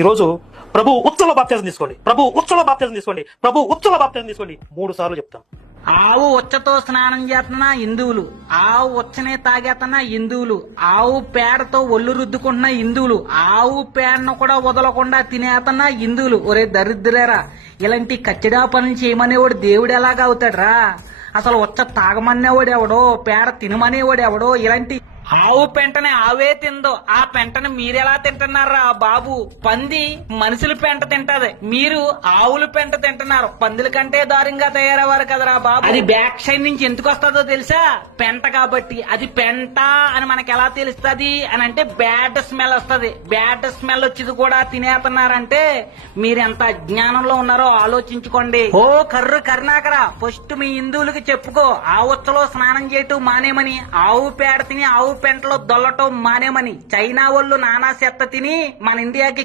ఈరోజు ప్రభు ఉత్సవ బాప్తిజం తీసుకోండి. ప్రభు ఉత్సవ బాప్తిజం తీసుకోండి. ప్రభు ఉత్సవ బాప్తిజం తీసుకోండి. మూడు సార్లు చెప్తాను ఆవు ఉచ్చతో స్నానం చేస్తున్న హిందువులు. ఆవు ఉచ్చనే తాగేస్తున్నా హిందువులు. ఆవు పేడతో ఒళ్ళు రుద్దుకుంటున్న హిందువులు. ఆవు పేడను కూడా వదలకుండా తినేస్తున్నా హిందువులు. ఒరే దరిద్రేరా ఇలాంటి కచ్చిడా పనులు చేయమనేవాడు దేవుడు ఎలాగా అవుతాడ్రా? అసలు ఉచ్చ తాగమనేవాడు ఎవడో పేడ తినమనేవాడు ఎవడో ఇలాంటి ఆవు పెంటని ఆవే తిందో ఆ పెంటని మీరెలా తింటున్నారా బాబు? పంది మనుషుల పెంట తింటది మీరు ఆవుల పెంట తింటున్నారు. పందుల కంటే దారుణంగా తయారయ్యారు కదరా బాబు. అది బ్యాక్ సైడ్ నుంచి ఎందుకు వస్తుందో తెలుసా? పెంట కాబట్టి. అది పెంట అని మనకి ఎలా తెలుస్తది అని అంటే బ్యాడ్ స్మెల్ వస్తది. బ్యాడ్ స్మెల్ వచ్చేది కూడా తినేస్తున్నారంటే మీరు ఎంత అజ్ఞానంలో ఉన్నారో ఆలోచించుకోండి. ఓ కర్రు కరుణాకర ఫస్ట్ మీ హిందువులకి చెప్పుకో. ఆ ఉచ్చలో స్నానం చేయటం మానేమని ఆవు పేడ తిని ఆవు పెంటలో దొల్లటం మానేమని చైనా వాళ్ళు నానా చెత్త తిని మన ఇండియాకి